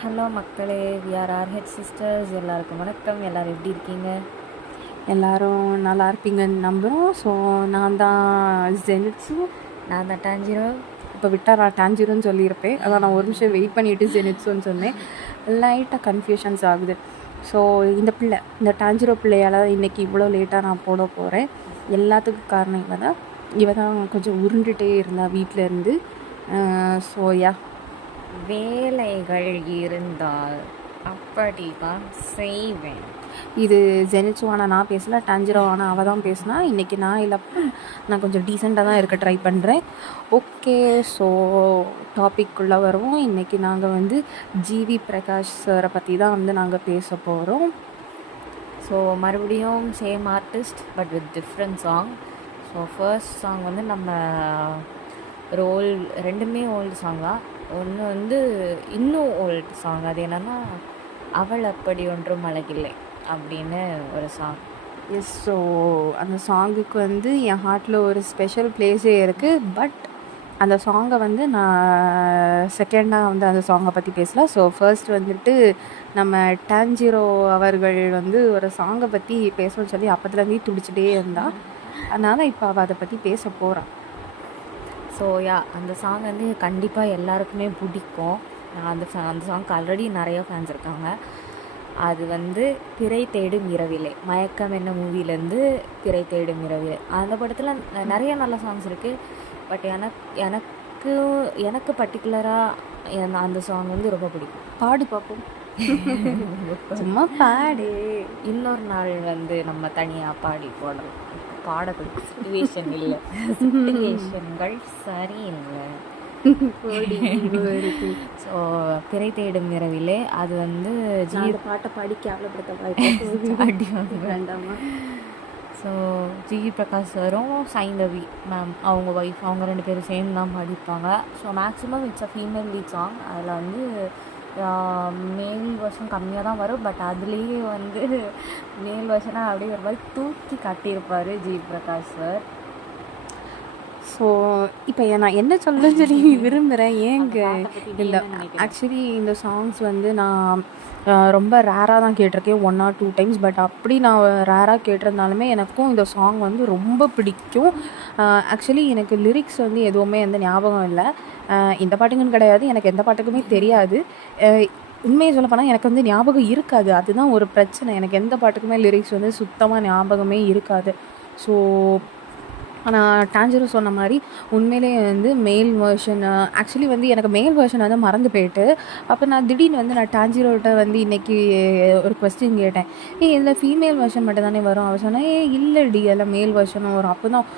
Hello மக்களே, we are Rh sisters. எல்லாருக்கும் வணக்கம். எல்லோரும் எப்படி இருக்கீங்க? எல்லோரும் நல்லா இருப்பீங்கன்னு நம்புகிறோம். ஸோ நான் தான் ஜெனிட்ஸு. நான் தான் டான்ஜிரோ. இப்போ விட்டால் நான் டான்ஜிரோன்னு சொல்லியிருப்பேன். அதான் நான் ஒரு நிமிஷம் வெயிட் பண்ணிவிட்டு ஜெனிட்ஸுன்னு சொன்னேன். லைட்டாக கன்ஃபியூஷன்ஸ் ஆகுது. ஸோ இந்த டான்ஜிரோ பிள்ளையால் இன்றைக்கி இவ்வளோ லேட்டாக நான் போட போகிறேன். எல்லாத்துக்கும் காரணம் இவ தான் கொஞ்சம் உருண்டுகிட்டே இருந்தா வீட்டில் இருந்து. ஸோ வேலைகள் இருந்தால் அப்படி தான் செய்வேன். இது ஜெனிட்ஸுவானா நான் பேசல, டான்ஜிரோவானா அவள் தான் பேசினா. இன்றைக்கி நான் இல்லைப்பா, நான் கொஞ்சம் டீசெண்டாக தான் இருக்க ட்ரை பண்ணுறேன். ஓகே, ஸோ டாபிக்குள்ளே வருவோம். இன்றைக்கி நாங்கள் ஜிவி பிரகாஷ் சாரை பற்றி தான் நாங்கள் பேச போகிறோம். ஸோ மறுபடியும் same artist but with different song. So first song நம்ம ரோல் ரெண்டுமே ஓல்டு சாங் தான். ஒன்று இன்னும் ஓல்டு சாங். அது என்னென்னா அவள் அப்படி ஒன்றும் அழகில்லை அப்படின்னு ஒரு சாங். எஸ், ஸோ அந்த சாங்குக்கு என் ஹார்ட்டில் ஒரு ஸ்பெஷல் பிளேஸே இருக்குது. பட் அந்த சாங்கை நான் செகண்டாக அந்த சாங்கை பற்றி பேசல. ஸோ ஃபர்ஸ்ட் நம்ம டான்ஜிரோ அவர்கள் ஒரு சாங்கை பற்றி பேசணும்னு சொல்லி அப்போத்துலேருந்தே துடிச்சிட்டே இருந்தாள். அதனால் இப்போ அவள் அதை பற்றி பேச போகிறான். ஸோ அந்த சாங் கண்டிப்பாக எல்லாருக்குமே பிடிக்கும். அந்த சாங்க்கு ஆல்ரெடி நிறைய ஃபேன்ஸ் இருக்காங்க. அது பிறை தேடும் இரவிலே, மயக்கம் என்ன மூவிலேருந்து பிறை தேடும் இரவிலே. அந்த படத்தில் நிறைய நல்ல சாங்ஸ் இருக்குது. பட் எனக்கு பர்டிகுலராக அந்த சாங் ரொம்ப பிடிக்கும். பாடு பார்ப்போம். சும்மா பாடு. இன்னொரு நாள் நம்ம தனியாக பாடி போடலாம். பாடக்கூடிய சிச்சுவேஷன் இல்லை, சிச்சுவேஷன்கள் சரியில்லை. ஸோ பிறை தேடும் இரவிலே அது பாட்டை பாடி கேவலப்படுத்த வேண்டாமா? ஸோ ஜிவி பிரகாஷ் சாரும் சைந்தவி மேம் அவங்க ஒய்ஃப், அவங்க ரெண்டு பேரும் சேர்ந்து தான் பாடிப்பாங்க. So maximum it's a female lead song. அதில் மேல் வெர்ஷன் கம்மியாக தான் வரும். பட் அதுலேயே மேல் வெர்ஷனாக அப்படியே ஒரு மாதிரி தூக்கி காட்டியிருப்பார் ஜிவி பிரகாஷ் சார். ஸோ இப்போ நான் என்ன சொல்ல சொல்லி விரும்புகிறேன். ஏங்க ஆக்சுவலி இந்த சாங்ஸ் நான் ரொம்ப ரேராக தான் கேட்டிருக்கேன், 1 or 2 times. பட் அப்படி நான் ரேராக கேட்டிருந்தாலுமே எனக்கும் இந்த சாங் ரொம்ப பிடிக்கும். ஆக்சுவலி எனக்கு லிரிக்ஸ் எதுவுமே ஞாபகம் இல்லை. இந்த பாட்டுக்குன்னு கிடையாது, எனக்கு எந்த பாட்டுக்குமே தெரியாது. உண்மையை சொல்ல போனால் எனக்கு ஞாபகம் இருக்காது. அதுதான் ஒரு பிரச்சனை. எனக்கு எந்த பாட்டுக்குமே லிரிக்ஸ் சுத்தமாக ஞாபகமே இருக்காது. ஸோ ஆனால் டான்ஜிரோ சொன்ன மாதிரி உண்மையிலே மேல் வேர்ஷன் ஆக்சுவலி எனக்கு மேல் வேர்ஷன் மறந்து போயிட்டு, அப்போ நான் திடீர்னு நான் டான்ஜிரோட்ட இன்றைக்கி ஒரு கொஸ்டின் கேட்டேன். இதில் ஃபீமேல் வேர்ஷன் மட்டும் தானே வரும்? அவள் சொன்னால் இல்லைடி, அதில் மேல் வேர்ஷனும் வரும். அப்போ தான்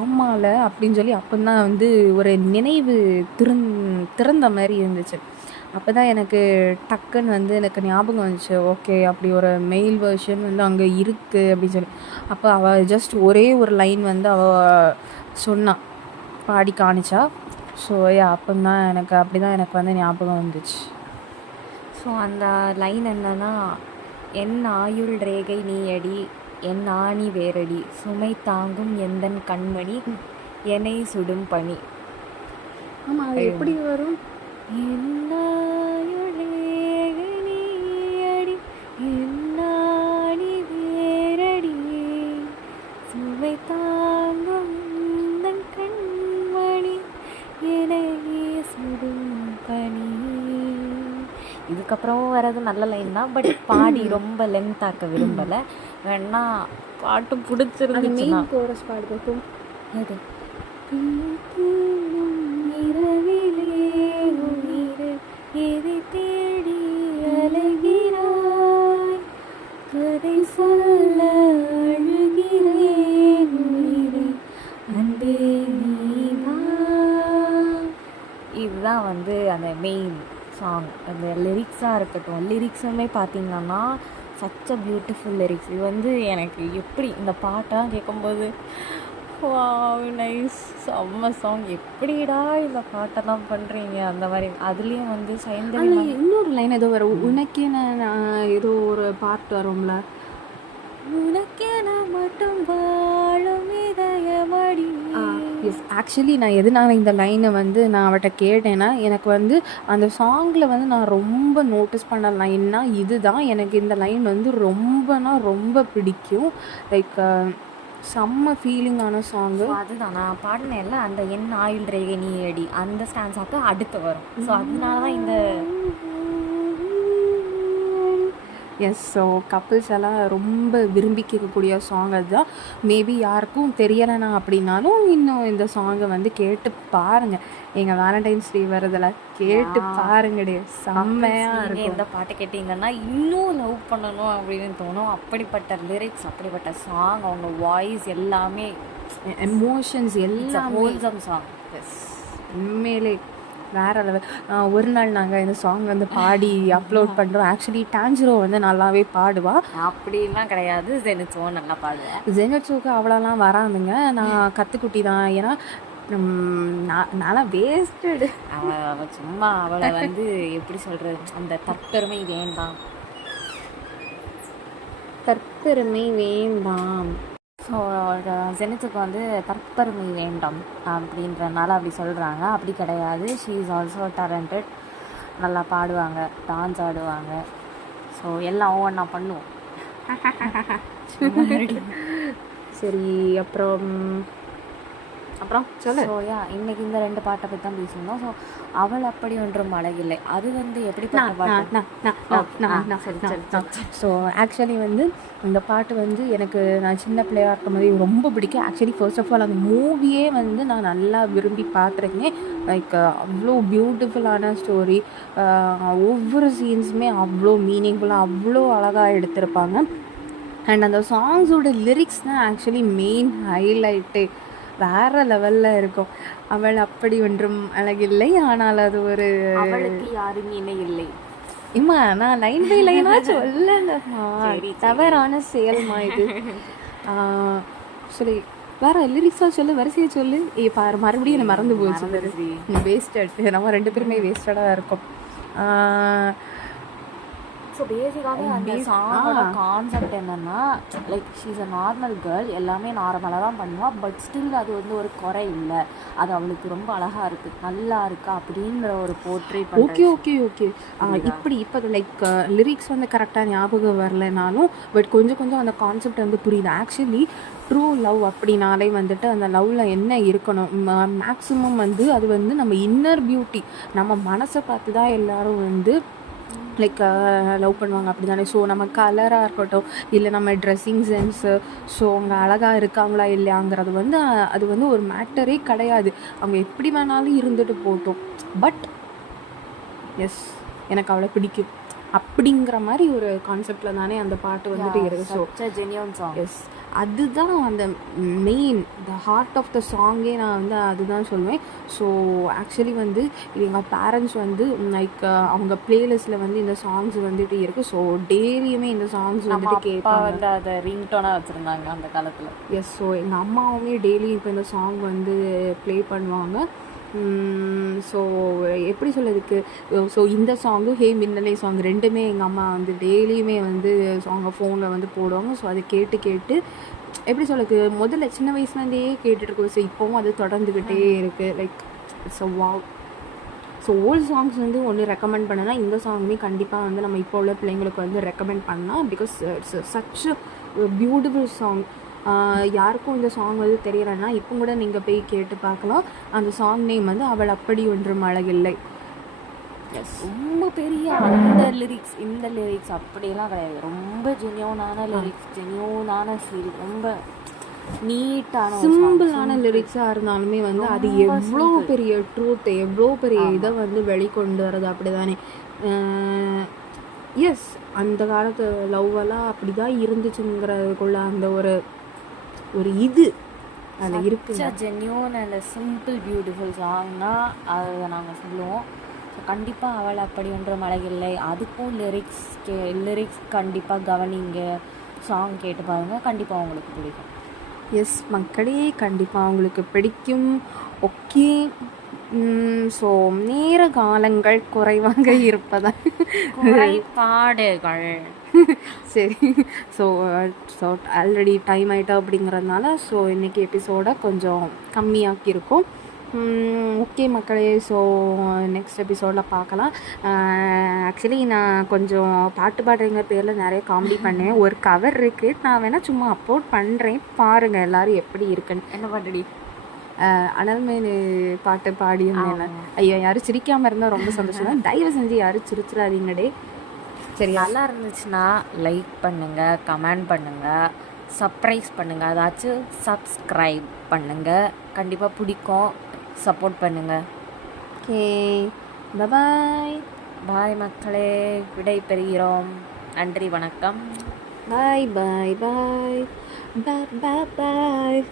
ஆமால அப்படின்னு சொல்லி அப்போ தான் ஒரு நினைவு திறந்த மாதிரி இருந்துச்சு. அப்போ தான் எனக்கு டக்குன்னு எனக்கு ஞாபகம் வந்துச்சு. ஓகே, அப்படி ஒரு மெயில் வெர்ஷன் அங்கே இருக்குது அப்படின்னு சொல்லி. அப்போ அவள் ஜஸ்ட் ஒரே ஒரு லைன் அவள் சொன்னான், பாடி காணிச்சா. ஸோ அப்போ தான் அப்படி தான் எனக்கு ஞாபகம் வந்துச்சு. ஸோ அந்த லைன் என்னன்னா, என் ஆயுள் ரேகை நீ அடி, என் ஆணி வேரடி, சுமை தாங்கும் எந்தன் கண்மணி, என்னை சுடும் பனி. ஆமாம், அது எப்படி வரும்? சுவை தாங்கும் கண்மணி, என்னை சுடும் பனி. இதுக்கப்புறம் வர்றது நல்ல லைன் தான். பட் பாடி ரொம்ப லென்த் ஆக்க விரும்பலை. வேணா பாட்டு பிடிச்சிருந்துச்சுன்னா கோரஸ் பாடு பார்ப்போம். அது இதை தேடி அலைகிறாய், கதை சொல்ல அழுகிறேன், அன்பே நீவா. இதுதான் அந்த மெயின் சாங். அந்த லிரிக்ஸாக இருக்கட்டும், லிரிக்ஸுமே பார்த்தீங்கன்னா சச் அ பியூட்டிஃபுல் லிரிக்ஸ். இது எனக்கு எப்படி இந்த பாட்டெலாம் கேட்கும்போது வாவ் நைஸ், செம்ம சாங், எப்படிடா இந்த பாட்டெல்லாம் பண்ணுறீங்க அந்த மாதிரி. அதுலேயும் சைந்தவி இன்னொரு லைன் ஏதோ வரும், உனக்கே நான் ஏதோ ஒரு பார்ட் வரும்ல, உனக்கே நான் மட்டும் வாழும் இதயமடி. எஸ் ஆக்சுவலி நான் எதனால இந்த லைனை வந்து நான் அவட்ட கேட்டேன்னா, எனக்கு வந்து அந்த சாங்கில் வந்து நான் ரொம்ப நோட்டீஸ் பண்ண லைன்னா இதுதான். எனக்கு இந்த லைன் வந்து ரொம்பனா ரொம்ப பிடிக்கும். லைக் செம்ம ஃபீலிங்கான சாங்கு. ஸோ அதுதான் நான் பாடினேன்ல, அந்த என் ஆயுள் ரேகை நீ அடி அந்த ஸ்டான்ஸாக்கு அடுத்து வரும். ஸோ அதனால தான் இந்த எஸ். ஸோ கப்புள்ஸ் எல்லாம் ரொம்ப விரும்பி கேட்கக்கூடிய சாங் அதுதான். மேபி யாருக்கும் தெரியலைனா அப்படின்னாலும் இன்னும் இந்த சாங்கை வந்து கேட்டு பாருங்கள். எங்கள் வேலண்டைன்ஸ் டே வரதில் கேட்டு பாருங்கடே, செம்மையாக இருக்கும். இந்த பாட்டை கேட்டிங்கன்னா இன்னும் லவ் பண்ணணும் அப்படின்னு தோணும். அப்படிப்பட்ட லிரிக்ஸ், அப்படிப்பட்ட சாங், அவங்க வாய்ஸ் எல்லாமே எமோஷன்ஸ் எல்லாம் ஹோல்சம் சாங். எஸ், உண்மையிலே வேறு லெவல். ஒரு நாள் நாங்கள் இந்த சாங் வந்து பாடி அப்லோட் பண்ணுறோம். ஆக்சுவலி டான்ஜரோ வந்து நல்லாவே பாடுவா. அப்படிலாம் கிடையாது, ஜெனிட்ஸோ நல்லா பாடுவேன். ஜெனிட்ஸோக்கு அவ்வளோலாம் வராதுங்க. நான் கற்றுக்குட்டி தான். ஏன்னா நான் வேஸ்டடு. அவள் சும்மா அவளை வந்து எப்படி சொல்கிறது, அந்த தற்பெருமை வேண்டாம், தற்பெருமை வேண்டாம். ஸோ ஜெனித்துக்கு வந்து தற்பெருமை வேண்டாம் அப்படின்றனால அப்படி சொல்கிறாங்க. அப்படி கிடையாது, ஷீ இஸ் ஆல்சோ டேலண்டட். நல்லா பாடுவாங்க, டான்ஸ் ஆடுவாங்க. ஸோ எல்லாம் ஒவ்வொன்றா பண்ணுவோம். சரி, அப்புறம் சொல்லு. ஸோ இன்னைக்கு இந்த 2 பாட்டை பற்றி தான் பேசியிருந்தோம். ஸோ அவள் அப்படி ஒன்றும் அழகில்லை, அது வந்து எப்படிப்பட்ட பாட்டு? ஸோ ஆக்சுவலி வந்து இந்த பாட்டு வந்து எனக்கு நான் சின்ன பிள்ளையாக இருக்கும் போது ரொம்ப பிடிக்கும். ஆக்சுவலி ஃபர்ஸ்ட் ஆஃப் ஆல் அந்த மூவியே வந்து நான் நல்லா விரும்பி பார்த்துருக்கேன். லைக் அவ்வளோ பியூட்டிஃபுல்லான ஸ்டோரி, ஒவ்வொரு சீன்ஸுமே அவ்வளோ மீனிங்ஃபுல்லாக அவ்வளோ அழகாக எடுத்திருப்பாங்க. அண்ட் அந்த சாங்ஸோட லிரிக்ஸ் தான் ஆக்சுவலி மெயின் ஹைலைட்டு. வேறு லெவலில் இருக்கும். அவள் அப்படி ஒன்றும் அழகில்லை, ஆனால் அது ஒரு அவளுக்கு யாரும் இணை இல்லை. இம்மா நான் லைன் பை லைனாக சொல்லலம்மா, தவறான செயல்மா இது. சரி, வேறு லிரிக்ஸாக சொல்லு, வரிசையை சொல்லு. பாரு மறுபடியும் என்னை மறந்து போச்சு. வேஸ்டட், நம்ம 2 பேருமே வேஸ்டடாக இருக்கோம். ஸோ பேசிக்காகவே அந்த சாங்கோட கான்செப்ட் என்னென்னா, like she is a normal girl, எல்லாமே நார்மலாக தான் பண்ணுவாள். பட் ஸ்டில் அது வந்து ஒரு குறை இல்லை, அது அவளுக்கு ரொம்ப அழகாக இருக்குது, நல்லா இருக்கா அப்படிங்கிற ஒரு போர்ட்ரேட். ஓகே ஓகே ஓகே இப்படி இப்போ லைக் லிரிக்ஸ் வந்து கரெக்டாக ஞாபகம் வரலைனாலும் பட் கொஞ்சம் அந்த கான்செப்ட் வந்து புரியுது. ஆக்சுவலி ட்ரூ லவ் அப்படின்னாலே வந்துட்டு அந்த லவ்வில் என்ன இருக்கணும், மேக்ஸிமம் வந்து அது வந்து நம்ம இன்னர் பியூட்டி, நம்ம மனசை பார்த்து தான் எல்லோரும் வந்து லைக் லவ் பண்ணுவாங்க, அப்படி தானே? ஸோ நம்ம கலராக இருக்கட்டும், இல்லை நம்ம ட்ரெஸ்ஸிங் சென்ஸு, ஸோ அவங்க அழகாக இருக்காங்களா இல்லையாங்கிறது வந்து அது வந்து ஒரு மேட்டரே கிடையாது. அவங்க எப்படி வேணாலும் இருந்துட்டு போட்டோம். பட் எஸ், எனக்கு அவளை பிடிக்கும் அப்படிங்கிற மாதிரி ஒரு கான்செப்டில் தானே அந்த பாட்டு வந்துட்டு இருக்குது. So genuine song. எஸ், அதுதான் அந்த main, the heart of the சாங்கே நான் வந்து அதுதான் சொல்லுவேன். ஸோ ஆக்சுவலி வந்து எங்கள் பேரண்ட்ஸ் வந்து லைக் அவங்க பிளேலிஸ்ட்டில் வந்து இந்த சாங்ஸ் வந்துட்டு இருக்குது. ஸோ டெய்லியுமே இந்த சாங்ஸ் வந்துட்டு கேட்பாங்க. வந்து அதை ரிங்டோனாக வச்சுருந்தாங்க அந்த காலத்தில். எஸ். ஸோ எங்கள் அம்மாவுமே டெய்லி இப்போ இந்த சாங் வந்து ப்ளே பண்ணுவாங்க. ஸோ எப்படி சொல்கிறதுக்கு, ஸோ இந்த சாங்கு ஹே மின்னலே சாங் ரெண்டுமே எங்கள் அம்மா வந்து டெய்லியுமே வந்து சாங்கை ஃபோனில் வந்து போடுவாங்க. ஸோ அதை கேட்டு எப்படி சொல்கிறதுக்கு, முதல்ல சின்ன வயசுலேருந்தே கேட்டுட்ருக்கோம். ஸோ இப்போவும் அது தொடர்ந்துக்கிட்டே இருக்குது. Like it's a wow. So volt songs வந்து ஒன்று ரெக்கமெண்ட் பண்ணனா இந்த சாங்குமே கண்டிப்பாக வந்து நம்ம இப்போ உள்ள பிள்ளைங்களுக்கு வந்து ரெக்கமெண்ட் பண்ணலாம். Because it's such a beautiful song. யாருக்கும் இந்த சாங் வந்து தெரியலைன்னா இப்போ கூட நீங்கள் போய் கேட்டு பார்க்கலாம். அந்த சாங் நேம் வந்து அவள் அப்படி ஒன்றும் அழகில்லை. எஸ், ரொம்ப பெரிய அந்த லிரிக்ஸ், இந்த லிரிக்ஸ் அப்படியெல்லாம் கிடையாது. ரொம்ப ஜென்யூனான லிரிக்ஸ், ஜென்யூனான ஃபீல், ரொம்ப நீட்டான சிம்பிளான லிரிக்ஸாக இருந்தாலுமே வந்து அது எவ்வளோ பெரிய ட்ரூத், எவ்வளோ பெரிய இதை வந்து வெளிக்கொண்டு வர்றது அப்படி தானே. எஸ், அந்த காலத்து லவ்வெல்லாம் அப்படி தான் இருந்துச்சுங்கிறதுக்குள்ள அந்த ஒரு இது அதில் இருக்குது. ஜென்யூன் அண்ட் சிம்பிள் பியூட்டிஃபுல் சாங்னா அதை நாங்கள் சொல்லுவோம். ஸோ கண்டிப்பாக அவள் அப்படி ஒன்றும் அழகில்லை, அதுக்கும் லிரிக்ஸ் கண்டிப்பாக கவனிங்க, சாங் கேட்டு பாருங்கள், கண்டிப்பாக உங்களுக்கு பிடிக்கும். எஸ் மக்களே, கண்டிப்பாக உங்களுக்கு பிடிக்கும். ஓகே, ஸோ நேர காலங்கள் குறைவாக இருப்பதால் குறைபாடுகள். சரி. ஸோ ஸோ ஆல்ரெடி டைம் ஆகிட்டா அப்படிங்கிறதுனால ஸோ இன்றைக்கி எபிசோடை கொஞ்சம் கம்மியாக்கியிருக்கோம். ஓகே மக்களே, ஸோ நெக்ஸ்ட் எபிசோடில் பார்க்கலாம். ஆக்சுவலி நான் கொஞ்சம் பாட்டு பாடுறீங்க பேரில் நிறைய காமெடி பண்ணேன். ஒரு கவர் இருக்குது, நான் வேணால் சும்மா அப்லோட் பண்ணுறேன், பாருங்கள் எல்லோரும் எப்படி இருக்குன்னு. என்ன பாட்டுடி? அனல்மேனு பாட்டு பாடியிருந்தேன். ஐயோ, யாரும் சிரிக்காமல் இருந்தால் ரொம்ப சந்தோஷம் தான். தயவு செஞ்சு யாரும் சிரிச்சிடாதீங்கடே. சரி, நல்லா இருந்துச்சுன்னா லைக் பண்ணுங்கள், கமெண்ட் பண்ணுங்கள், சர்ப்ரைஸ் பண்ணுங்கள், அதாச்சும் சப்ஸ்கிரைப் பண்ணுங்கள். கண்டிப்பாக பிடிக்கும், சப்போர்ட் பண்ணுங்கள். ஓகே, பாய் பாய் மக்களே, விடை பெறுகிறோம். நன்றி, வணக்கம். பாய் பாய் பாய் பாய் பாய்.